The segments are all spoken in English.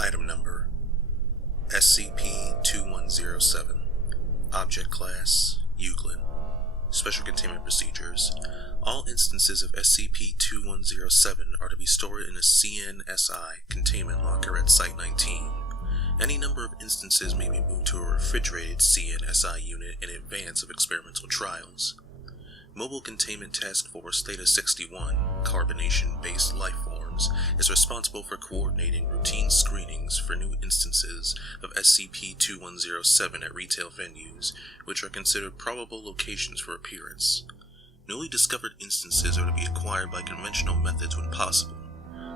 Item Number SCP-2107. Object Class Euclid. Special Containment Procedures. All instances of SCP-2107 are to be stored in a CNSI containment locker at Site-19. Any number of instances may be moved to a refrigerated CNSI unit in advance of experimental trials. Mobile Containment Task Force Theta-61, carbonation-based life forms, is responsible for coordinating routine screenings for new instances of SCP-2107 at retail venues, which are considered probable locations for appearance. Newly discovered instances are to be acquired by conventional methods when possible.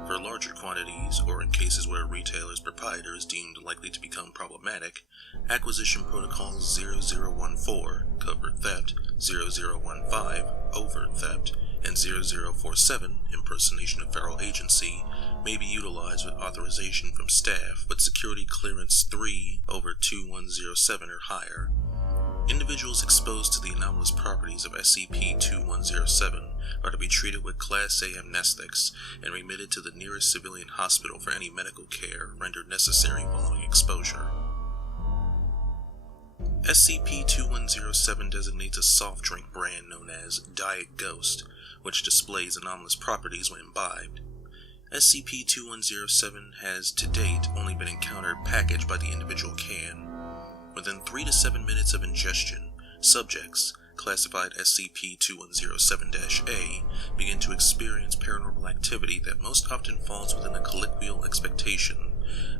For larger quantities, or in cases where a retailer's proprietor is deemed likely to become problematic, Acquisition Protocols 0014, Covert Theft, 0015, Overt Theft, and 0047, Impersonation of Federal Agency, may be utilized with authorization from staff with Security Clearance 3/2107 or higher. Individuals exposed to the anomalous properties of SCP-2107 are to be treated with Class A amnestics and remitted to the nearest civilian hospital for any medical care rendered necessary following exposure. SCP-2107 designates a soft drink brand known as Diet Ghost, which displays anomalous properties when imbibed. SCP-2107 has to date only been encountered packaged by the individual can. Within 3 to 7 minutes of ingestion, subjects, classified SCP-2107-A, begin to experience paranormal activity that most often falls within a colloquial expectation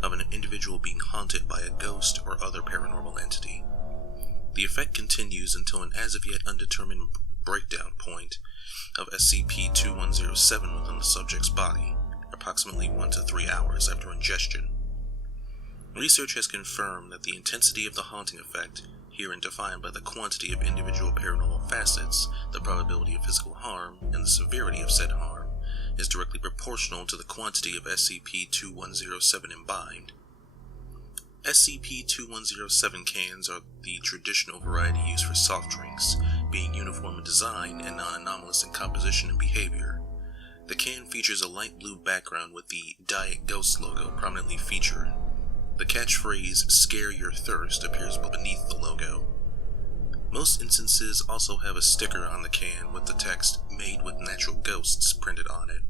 of an individual being haunted by a ghost or other paranormal entity. The effect continues until an as-of-yet undetermined breakdown point of SCP-2107 within the subject's body, approximately 1 to 3 hours after ingestion. Research has confirmed that the intensity of the haunting effect, herein defined by the quantity of individual paranormal facets, the probability of physical harm, and the severity of said harm, is directly proportional to the quantity of SCP-2107 imbibed. SCP-2107 cans are the traditional variety used for soft drinks, being uniform in design and non-anomalous in composition and behavior. The can features a light blue background with the Diet Ghost logo prominently featured. The catchphrase, "Scare Your Thirst," appears beneath the logo. Most instances also have a sticker on the can with the text, "Made with Natural Ghosts," printed on it.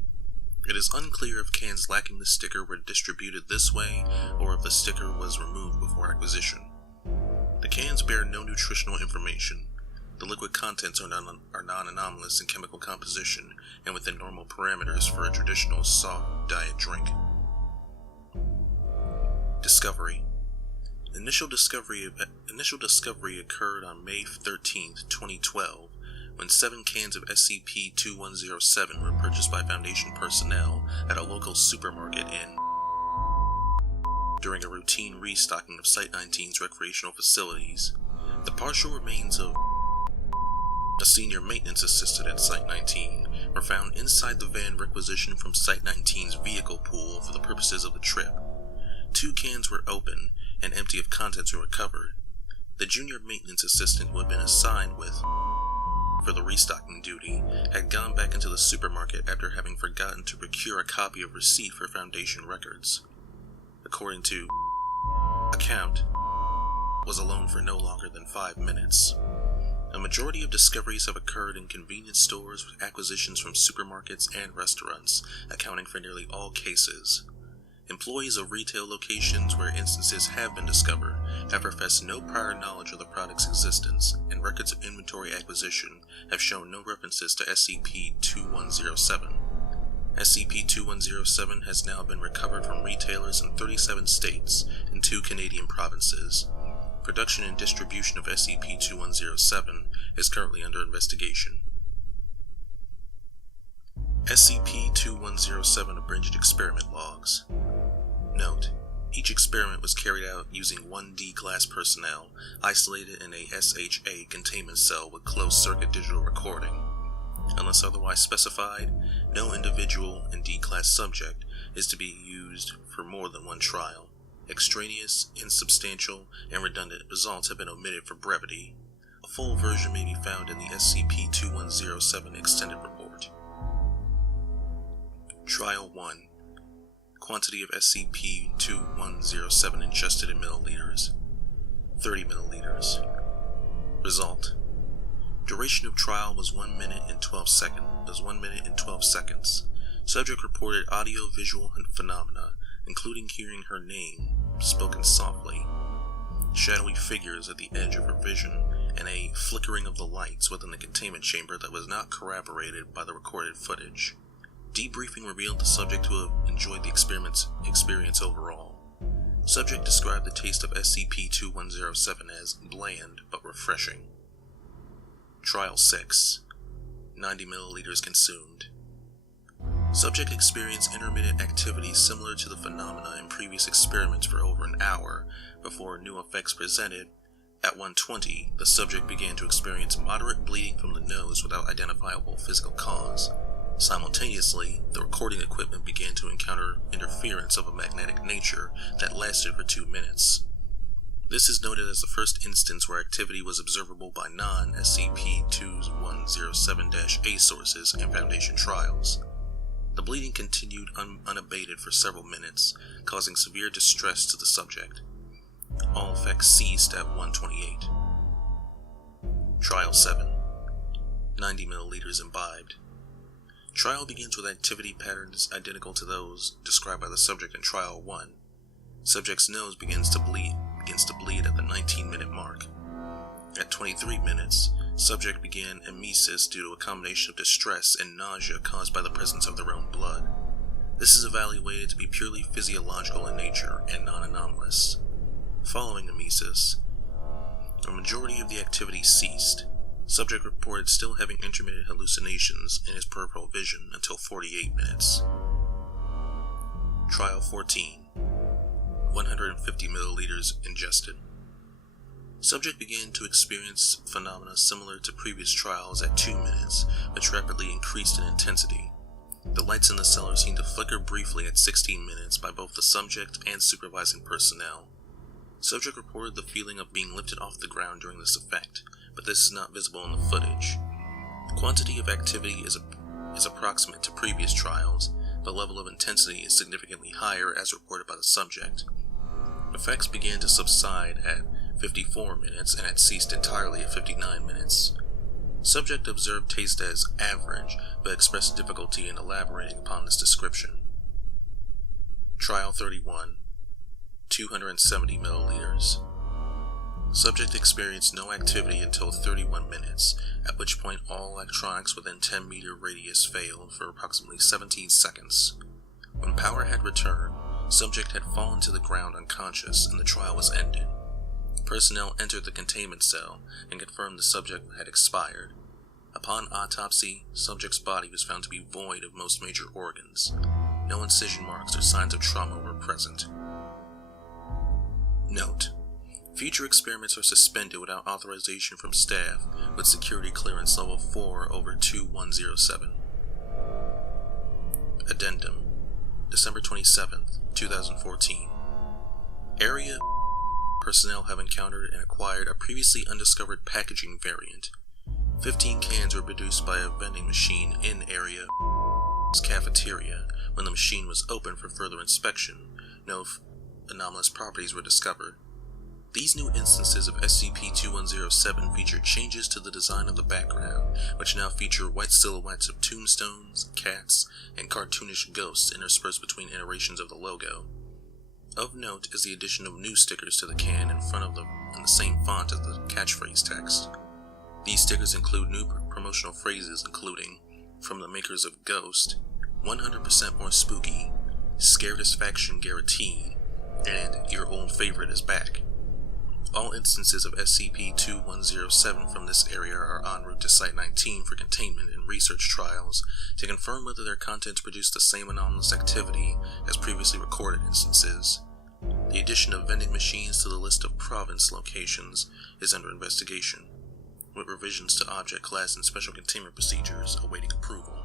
It is unclear if cans lacking the sticker were distributed this way, or if the sticker was removed before acquisition. The cans bear no nutritional information. The liquid contents are non-anomalous in chemical composition and within normal parameters for a traditional soft diet drink. Discovery. Initial discovery occurred on May 13, 2012, when 7 cans of SCP-2107 were purchased by Foundation personnel at a local supermarket during a routine restocking of Site-19's recreational facilities. The partial remains of a senior maintenance assistant at Site-19 were found inside the van requisitioned from Site-19's vehicle pool for the purposes of the trip. 2 cans were open, and empty of contents were recovered. The junior maintenance assistant who had been assigned for the restocking duty had gone back into the supermarket after having forgotten to procure a copy of receipt for Foundation records. According to account, was alone for no longer than 5 minutes. A majority of discoveries have occurred in convenience stores with acquisitions from supermarkets and restaurants, accounting for nearly all cases. Employees of retail locations where instances have been discovered have professed no prior knowledge of the product's existence, and records of inventory acquisition have shown no references to SCP-2107. SCP-2107 has now been recovered from retailers in 37 states and 2 Canadian provinces. Production and distribution of SCP-2107 is currently under investigation. SCP-2107 Abridged Experiment Logs. Note: each experiment was carried out using 1D class personnel, isolated in a SHA containment cell with closed-circuit digital recording. Unless otherwise specified, no individual and D-class subject is to be used for more than one trial. Extraneous, insubstantial, and redundant results have been omitted for brevity. A full version may be found in the SCP-2107 Extended Report. Trial 1. Quantity of SCP-2107 ingested in milliliters. 30 milliliters. Result. Duration of trial was 1 minute and 12 seconds. Subject reported audio-visual phenomena, including hearing her name spoken softly, shadowy figures at the edge of her vision, and a flickering of the lights within the containment chamber that was not corroborated by the recorded footage. Debriefing revealed the subject to have enjoyed the experience overall. Subject described the taste of SCP-2107 as bland but refreshing. Trial 6. 90 milliliters consumed. Subject experienced intermittent activity similar to the phenomena in previous experiments for over an hour before new effects presented. At 1:20, the subject began to experience moderate bleeding from the nose without identifiable physical cause. Simultaneously, the recording equipment began to encounter interference of a magnetic nature that lasted for 2 minutes. This is noted as the first instance where activity was observable by non-SCP-2107-A sources and Foundation trials. The bleeding continued unabated for several minutes, causing severe distress to the subject. All effects ceased at 1:28. Trial 7. 90 milliliters imbibed. Trial begins with activity patterns identical to those described by the subject in Trial 1. Subject's nose begins to bleed at the 19-minute mark. At 23 minutes, subject began emesis due to a combination of distress and nausea caused by the presence of their own blood. This is evaluated to be purely physiological in nature and non-anomalous. Following emesis, a majority of the activity ceased. Subject reported still having intermittent hallucinations in his peripheral vision until 48 minutes. Trial 14. 150 milliliters ingested. Subject began to experience phenomena similar to previous trials at 2 minutes, which rapidly increased in intensity. The lights in the cellar seemed to flicker briefly at 16 minutes by both the subject and supervising personnel. Subject reported the feeling of being lifted off the ground during this effect, but this is not visible in the footage. The quantity of activity is approximate to previous trials. The level of intensity is significantly higher as reported by the subject. Effects began to subside at 54 minutes and had ceased entirely at 59 minutes. Subject observed taste as average, but expressed difficulty in elaborating upon this description. Trial 31. 270 milliliters. Subject experienced no activity until 31 minutes, at which point all electronics within 10-meter radius failed for approximately 17 seconds. When power had returned, subject had fallen to the ground unconscious and the trial was ended. Personnel entered the containment cell and confirmed the subject had expired. Upon autopsy, subject's body was found to be void of most major organs. No incision marks or signs of trauma were present. Note: future experiments are suspended without authorization from staff with security clearance level 4/2107. Addendum: December 27th, 2014. Area personnel have encountered and acquired a previously undiscovered packaging variant. 15 cans were produced by a vending machine in area cafeteria. When the machine was opened for further inspection, no anomalous properties were discovered. These new instances of SCP-2107 feature changes to the design of the background, which now feature white silhouettes of tombstones, cats, and cartoonish ghosts interspersed between iterations of the logo. Of note is the addition of new stickers to the can in front of them in the same font as the catchphrase text. These stickers include new promotional phrases including, from the makers of Ghost, 100% more spooky, Scaredisfaction guaranteed, and your old favorite is back. All instances of SCP-2107 from this area are en route to Site-19 for containment and research trials to confirm whether their contents produce the same anomalous activity as previously recorded instances. The addition of vending machines to the list of province locations is under investigation, with revisions to object class and special containment procedures awaiting approval.